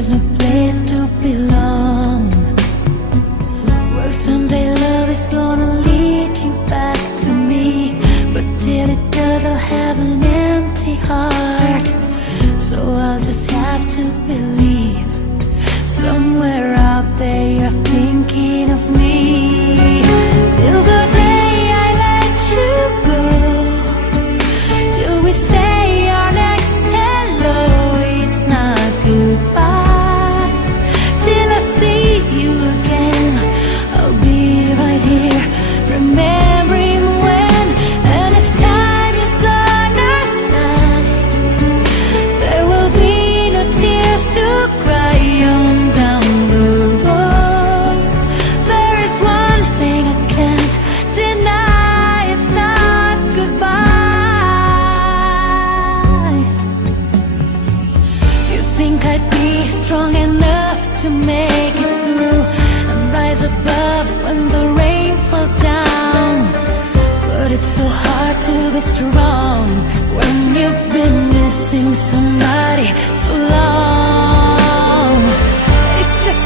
there's no place to belong. Well, someday love is gonna lead you back to me, but till it does I'll have an empty heart. So I'll just have to believe somewhere out there you're thinking of me. Till the day I let you go, till we say our next hello, it's not goodbye. Till I see you again, I'll be right here, remembering when. And if time is on our side, there will be no tears to cry on down the road. There is one thing I can't deny, it's not goodbye. You think I'd be strong enough to make it through and rise above when the rain falls down, but it's so hard to be strong when you've been missing somebody so long. It's just